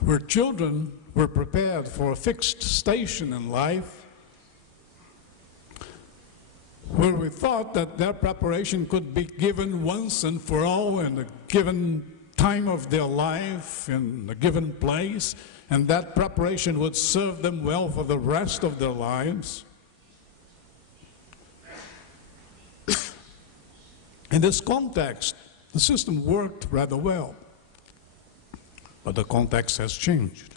where children were prepared for a fixed station in life, where we thought that their preparation could be given once and for all in a given time of their life, in a given place, and that preparation would serve them well for the rest of their lives. In this context, the system worked rather well, but the context has changed.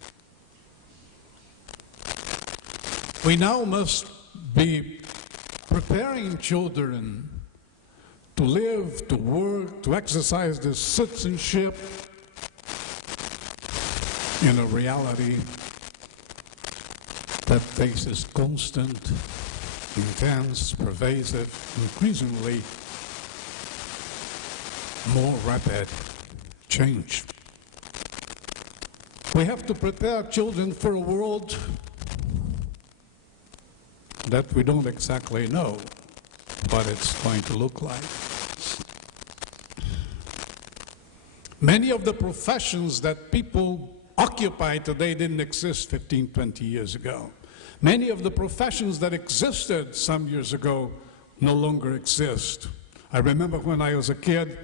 We now must be preparing children to live, to work, to exercise their citizenship in a reality that faces constant, intense, pervasive, increasingly more rapid change. We have to prepare children for a world that we don't exactly know what it's going to look like. Many of the professions that people occupy today didn't exist 15, 20 years ago. Many of the professions that existed some years ago no longer exist. I remember when I was a kid,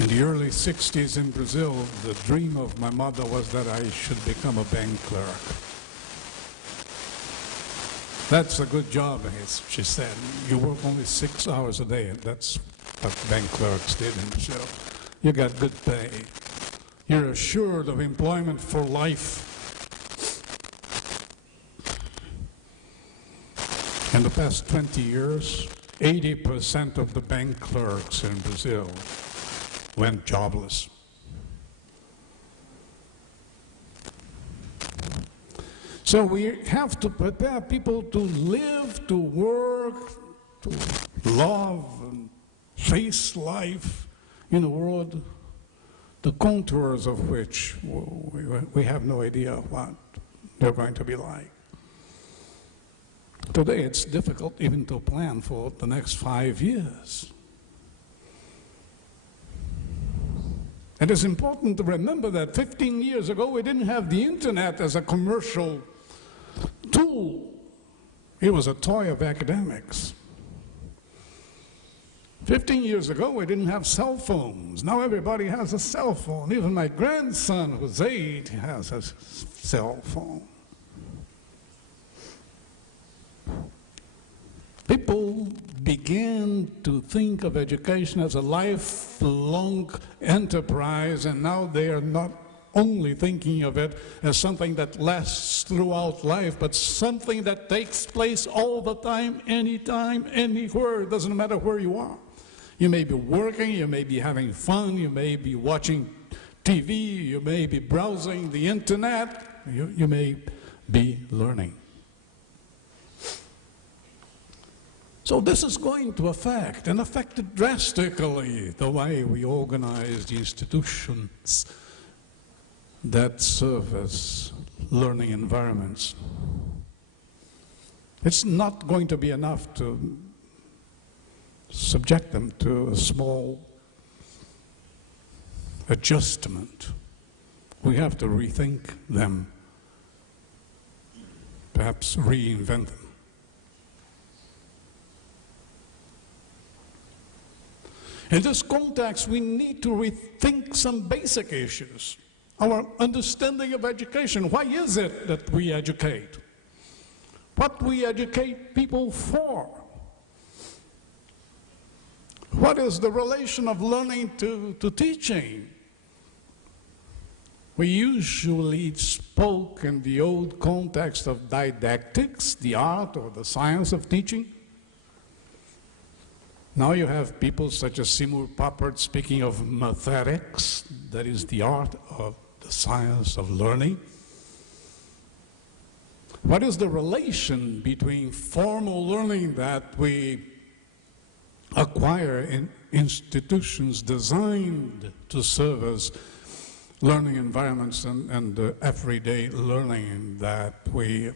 in the early 60s in Brazil, the dream of my mother was that I should become a bank clerk. That's a good job, she said. You work only 6 hours a day, and that's what bank clerks did in Brazil. You got good pay. You're assured of employment for life. In the past 20 years, 80% of the bank clerks in Brazil went jobless. So we have to prepare people to live, to work, to love, and face life in a world, the contours of which we have no idea what they're going to be like. Today it's difficult even to plan for the next 5 years. And it's important to remember that 15 years ago we didn't have the internet as a commercial tool. It was a toy of academics. 15 years ago we didn't have cell phones. Now everybody has a cell phone. Even my grandson, who's 8, has a cell phone. People began to think of education as a lifelong enterprise, and now they are not only thinking of it as something that lasts throughout life, but something that takes place all the time, anytime, anywhere. It doesn't matter where you are. You may be working, you may be having fun, you may be watching TV, you may be browsing the internet, you may be learning. So this is going to affect, and affect drastically, the way we organize the institutions that serve as learning environments. It's not going to be enough to subject them to a small adjustment. We have to rethink them, perhaps reinvent them. In this context, we need to rethink some basic issues. Our understanding of education. Why is it that we educate? What we educate people for? What is the relation of learning to teaching? We usually spoke in the old context of didactics, the art or the science of teaching. Now you have people such as Seymour Papert speaking of mathematics, that is the art of the science of learning. What is the relation between formal learning that we acquire in institutions designed to serve as learning environments and the everyday learning that we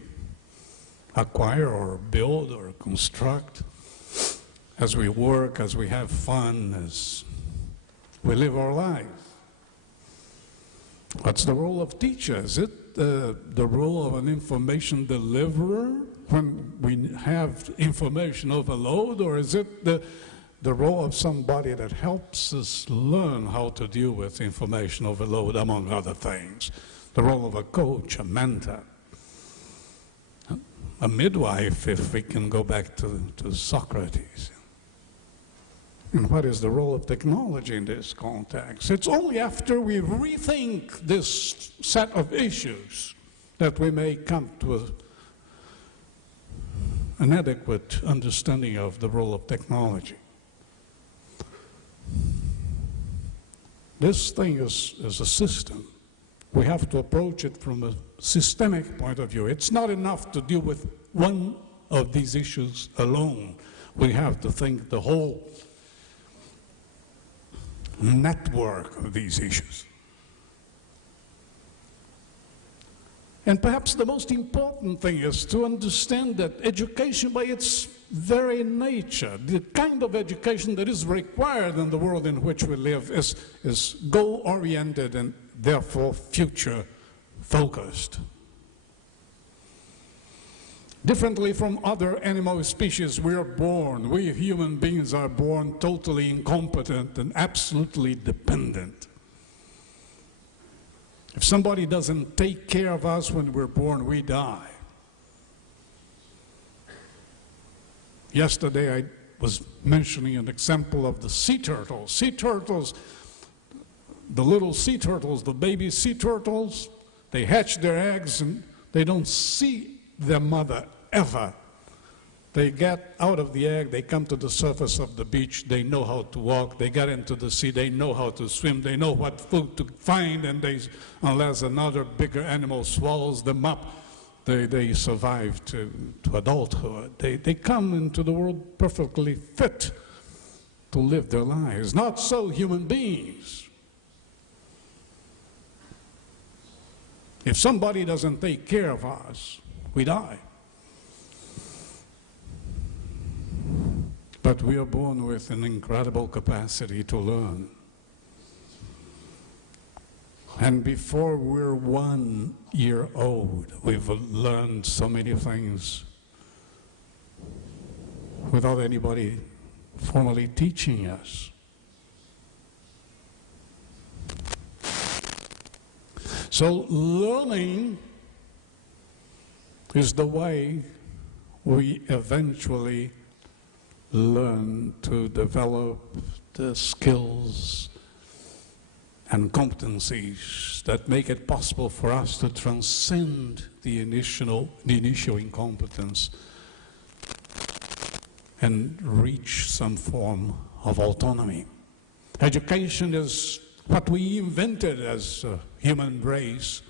acquire or build or construct as we work, as we have fun, as we live our lives? What's the role of teacher? Is it the role of an information deliverer when we have information overload, or is it the role of somebody that helps us learn how to deal with information overload, among other things? The role of a coach, a mentor, a midwife, if we can go back to Socrates. And what is the role of technology in this context? It's only after we rethink this set of issues that we may come to an adequate understanding of the role of technology. This thing is a system. We have to approach it from a systemic point of view. It's not enough to deal with one of these issues alone. We have to think the whole network of these issues. And perhaps the most important thing is to understand that education by its very nature, the kind of education that is required in the world in which we live is goal-oriented and therefore future-focused. Differently from other animal species, we human beings are born totally incompetent and absolutely dependent. If somebody doesn't take care of us when we're born, we die. Yesterday I was mentioning an example of the sea turtles. Sea turtles, the little sea turtles, the baby sea turtles, they hatch their eggs and they don't see their mother ever. They get out of the egg, they come to the surface of the beach, they know how to walk, they get into the sea, they know how to swim, they know what food to find, and unless another bigger animal swallows them up, they survive to adulthood. They come into the world perfectly fit to live their lives. Not so human beings. If somebody doesn't take care of us, we die. But we are born with an incredible capacity to learn. And before we're 1 year old, we've learned so many things without anybody formally teaching us. So learning is the way we eventually learn to develop the skills and competencies that make it possible for us to transcend the initial incompetence and reach some form of autonomy. Education is what we invented as a human race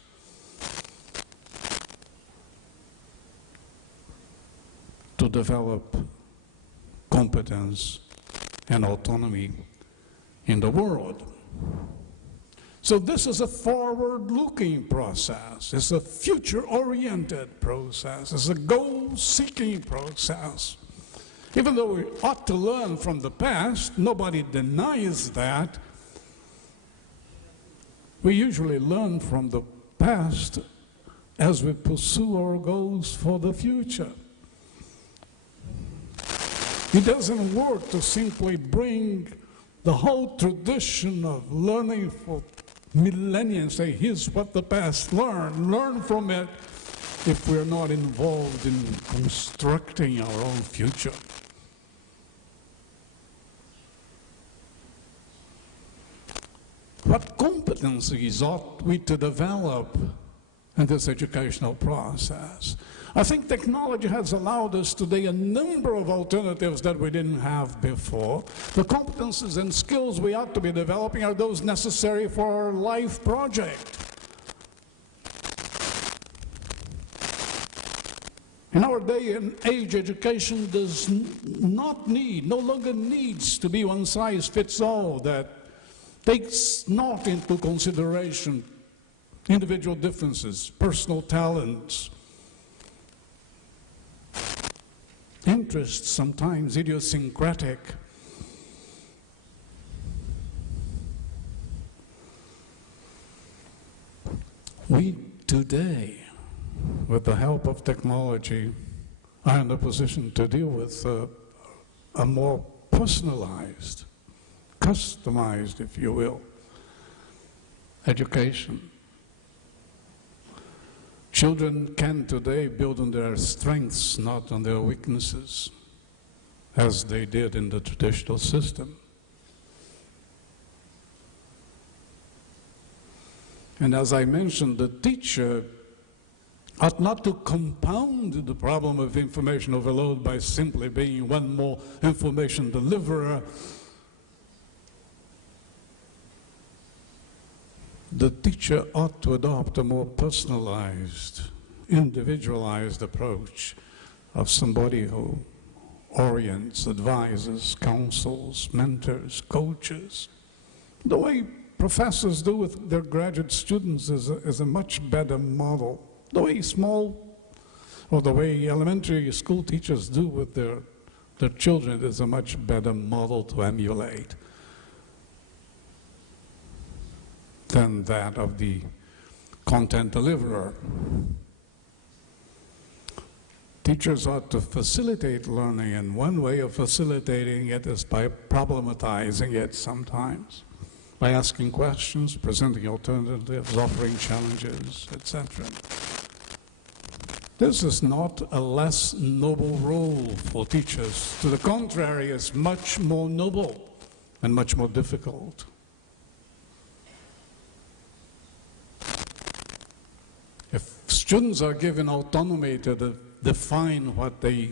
to develop competence and autonomy in the world. So this is a forward-looking process. It's a future-oriented process. It's a goal-seeking process. Even though we ought to learn from the past, nobody denies that. We usually learn from the past as we pursue our goals for the future. It doesn't work to simply bring the whole tradition of learning for millennia and say, here's what the past learned. Learn from it if we're not involved in constructing our own future. What competencies ought we to develop in this educational process? I think technology has allowed us today a number of alternatives that we didn't have before. The competencies and skills we ought to be developing are those necessary for our life project. In our day and age, education does no longer needs to be one size fits all, that takes not into consideration individual differences, personal talents, interests, sometimes idiosyncratic. We today, with the help of technology, are in a position to deal with a more personalized, customized, if you will, education. Children can today build on their strengths, not on their weaknesses, as they did in the traditional system. And as I mentioned, the teacher ought not to compound the problem of information overload by simply being one more information deliverer. The teacher ought to adopt a more personalized, individualized approach of somebody who orients, advises, counsels, mentors, coaches. The way professors do with their graduate students is a much better model. The way the way elementary school teachers do with their children is a much better model to emulate than that of the content deliverer. Teachers ought to facilitate learning, and one way of facilitating it is by problematizing it sometimes, by asking questions, presenting alternatives, offering challenges, etc. This is not a less noble role for teachers. To the contrary, it's much more noble and much more difficult. If students are given autonomy to define what they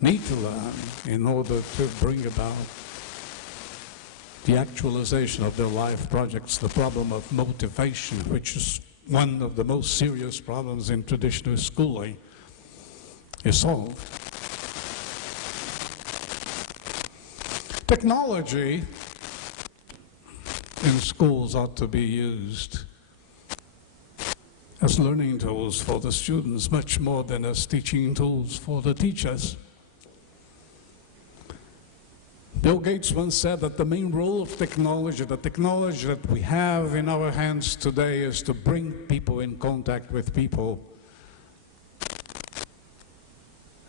need to learn in order to bring about the actualization of their life projects, the problem of motivation, which is one of the most serious problems in traditional schooling, is solved. Technology in schools ought to be used as learning tools for the students, much more than as teaching tools for the teachers. Bill Gates once said that the main role of technology, the technology that we have in our hands today, is to bring people in contact with people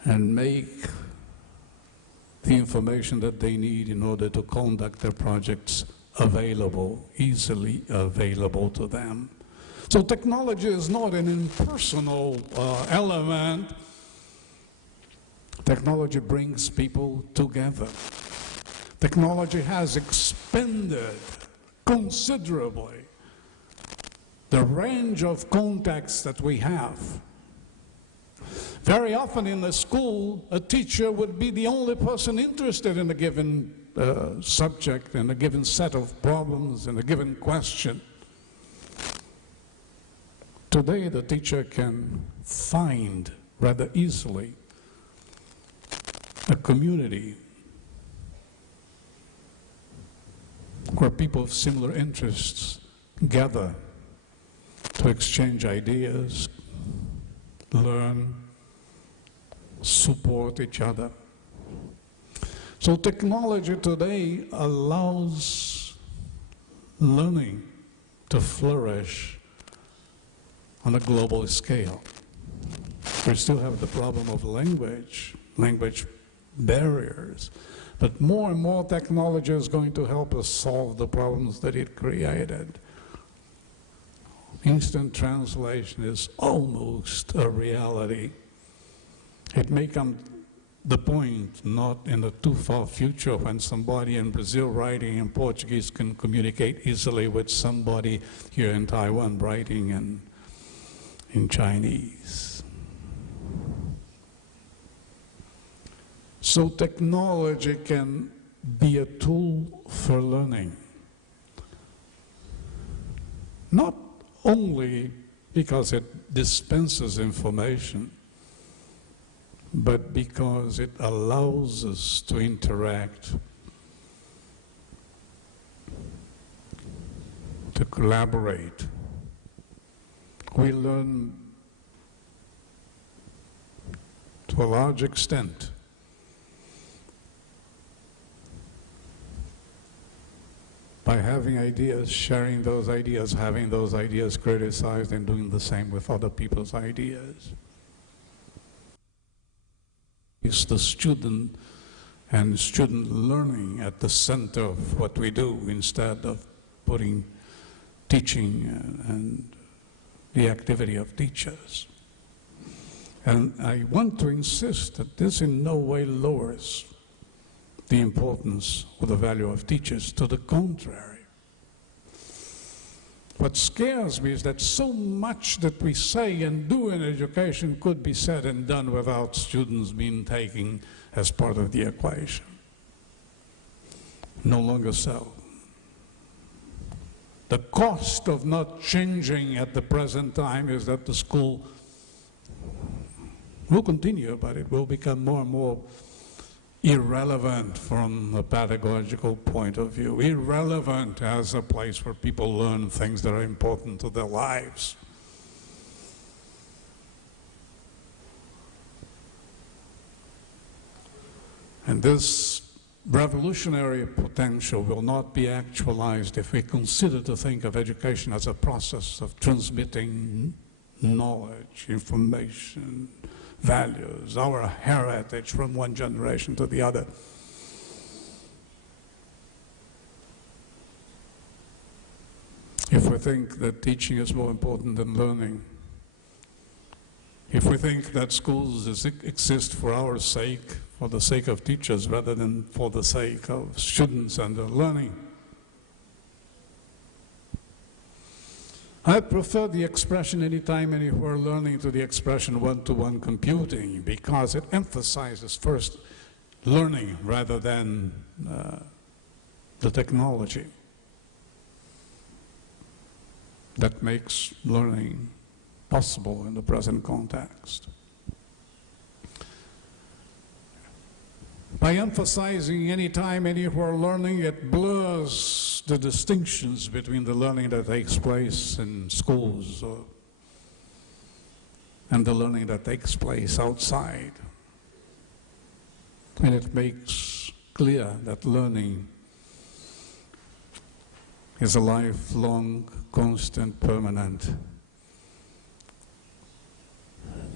and make the information that they need in order to conduct their projects available, easily available to them. So technology is not an impersonal element. Technology brings people together. Technology has expanded considerably the range of contacts that we have. Very often in a school, a teacher would be the only person interested in a given subject, in a given set of problems, in a given question. Today, the teacher can find rather easily a community where people of similar interests gather to exchange ideas, learn, support each other. So technology today allows learning to flourish on a global scale. We still have the problem of language barriers, but more and more technology is going to help us solve the problems that it created. Instant translation is almost a reality. It may come the point not in the too far future when somebody in Brazil writing in Portuguese can communicate easily with somebody here in Taiwan writing in Chinese. So technology can be a tool for learning, not only because it dispenses information, but because it allows us to interact, to collaborate. We learn to a large extent by having ideas, sharing those ideas, having those ideas criticized, and doing the same with other people's ideas. It's the student and student learning at the center of what we do, instead of putting teaching and the activity of teachers. And I want to insist that this in no way lowers the importance or the value of teachers. To the contrary. What scares me is that so much that we say and do in education could be said and done without students being taken as part of the equation. No longer so. The cost of not changing at the present time is that the school will continue, but it will become more and more irrelevant from a pedagogical point of view, irrelevant as a place where people learn things that are important to their lives. And this revolutionary potential will not be actualized if we consider to think of education as a process of transmitting knowledge, information, values, our heritage from one generation to the other. If we think that teaching is more important than learning, if we think that schools exist for our sake, for the sake of teachers rather than for the sake of students and their learning, I prefer the expression anytime, anywhere learning to the expression one-to-one computing, because it emphasizes first learning rather than the technology. That makes learning possible in the present context. By emphasizing anytime, anywhere learning, it blurs the distinctions between the learning that takes place in schools and the learning that takes place outside. And it makes clear that learning is a lifelong, constant, permanent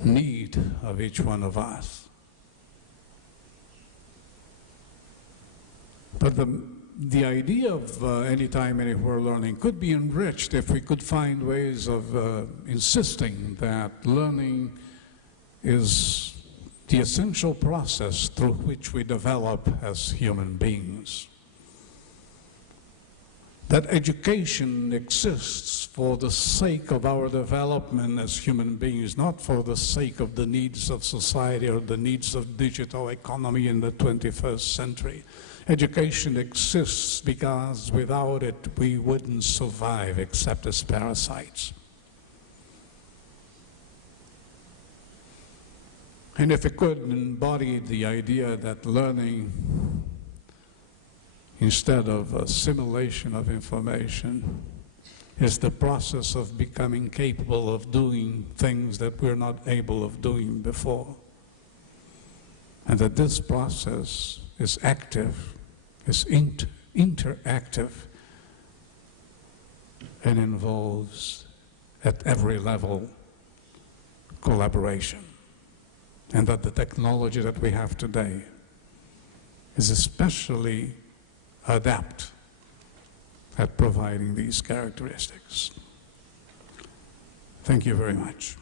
need of each one of us. But the idea of anytime, anywhere learning could be enriched if we could find ways of insisting that learning is the essential process through which we develop as human beings. That education exists for the sake of our development as human beings, not for the sake of the needs of society or the needs of digital economy in the 21st century. Education exists because without it we wouldn't survive except as parasites. And if it could embody the idea that learning, instead of assimilation of information, is the process of becoming capable of doing things that we're not able of doing before, and that this process is active, is interactive, and involves at every level collaboration, and that the technology that we have today is especially adept at providing these characteristics. Thank you very much.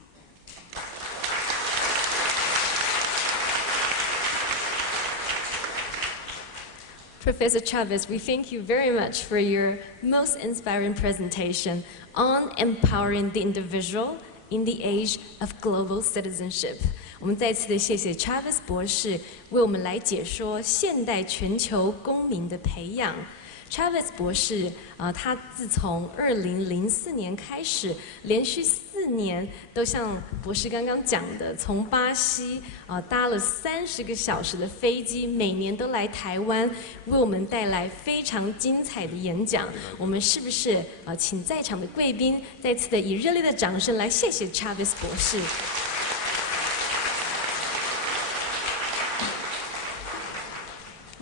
Professor Chavez, we thank you very much for your most inspiring presentation on empowering the individual in the age of global citizenship. 我们再次的谢谢 Chavez 博士为我们来解说现代全球公民的培养。Chavez 博士，他自从2004年开始，连续4年都像博士刚刚讲的，从巴西搭了30个小时的飞机，每年都来台湾，为我们带来非常精彩的演讲。我们是不是请在场的贵宾再次的以热烈的掌声来谢谢 Chavez 博士？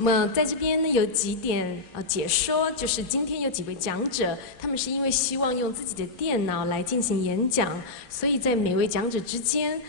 那么在这边呢，有几点解说，就是今天有几位讲者，他们是因为希望用自己的电脑来进行演讲，所以在每位讲者之间，